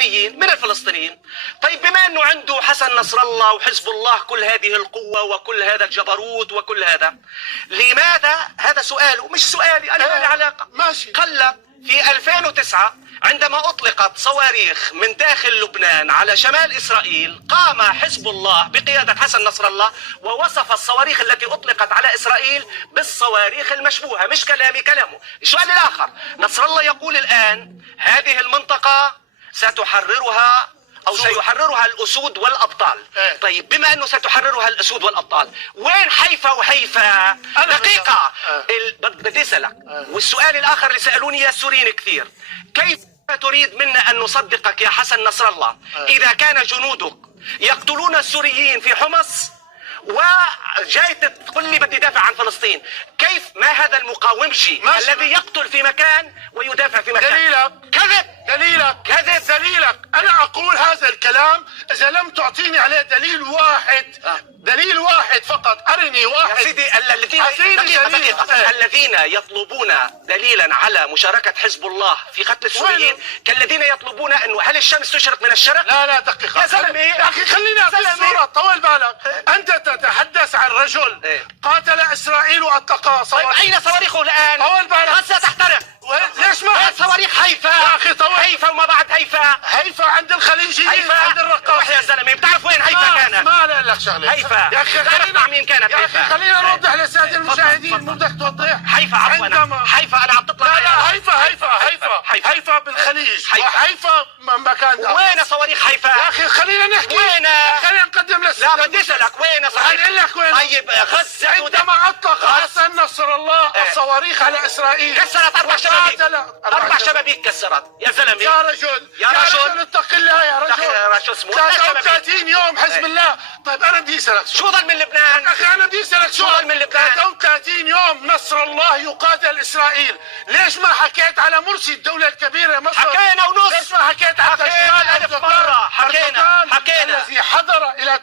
الفلسطينيين من الفلسطينيين. طيب بما انه عنده حسن نصر الله وحزب الله كل هذه القوة وكل هذا الجبروت وكل هذا، لماذا؟ هذا سؤاله مش سؤالي، انا ما لي علاقة. ماشي. قال في 2009 عندما أطلقت صواريخ من داخل لبنان على شمال إسرائيل، قام حزب الله بقيادة حسن نصر الله ووصف الصواريخ التي أطلقت على إسرائيل بالصواريخ المشبوهة. مش كلامي، كلامه. السؤال الآخر، نصر الله يقول الآن هذه المنطقة ستحررها أو سيحررها الأسود والأبطال. طيب بما أنه ستحررها الأسود والأبطال، وين حيفا وحيفا؟ دقيقة، بدي أسألك. والسؤال الآخر اللي سألوني يا السوريين كثير، كيف تريد منا أن نصدقك يا حسن نصر الله إذا كان جنودك يقتلون السوريين في حمص وجاي تقول لي بدي دافع عن فلسطين؟ كيف؟ ما هذا المقاومجي الذي يقتل في مكان ويدافع في مكان؟ دليلك كذب. دليلك كذب. دليلك انا اقول هذا الكلام اذا لم تعطيني عليه دليل واحد. دليل واحد فقط، ارني واحد يا سيدي. دقيقة. الذين يطلبون دليلا على مشاركة حزب الله في قتل السوريين كالذين يطلبون انه هل الشمس تشرق من الشرق؟ لا دقيقة يا زلمة يا اخي خليني اعطيك صورة. طول بالك. انت تتحدث عن رجل قاتل اسرائيل واطلق صواريخ. طيب اين صواريخه الان؟ طول بالك. قد ستحترق. ليش ما صواريخ هيفا يا اخي؟ طول. هيفا وما بعد هيفا. هيفا عند الخليجيين، هيفا عند الرقاص. يا زلمه بتعرف وين هيفا كانت؟ ما لا لك شغله. هيفا يا اخي تعرف مع مين كانت يا هيفا؟ اخي خلينا نوضح للساده المشاهدين. مو بدك توضح. هيفا عفوا. هيفا انا عم تطلع. لا هيفا بالخليج. هيفا مكان ده. وين صواريخ هيفا؟ يا اخي خلينا نحكي. وين؟ خلينا نقدم لا بدي اسالك وين صحيح؟ اقول لك وين. طيب غزه عندما اطلق حسن نصر الله الصواريخ على اسرائيل كسرت 4 شبابيك. 4 شبابيك كسرت يا زلمه. يا رجل اتق الله يا رجل. شو اسمه؟ 33 يوم حزب الله. طيب انا بدي اسالك شو ضل من لبنان؟ اخي انا بدي اسالك شو ضل من لبنان؟ 33 يوم نصر الله يقاتل اسرائيل، ليش ما حكيت على مرسي الدولة الكبيرة مصر؟ حكينا ونص. ليش ما حكيت على حكينا 1000 مرة. حكينا الذي حضر الى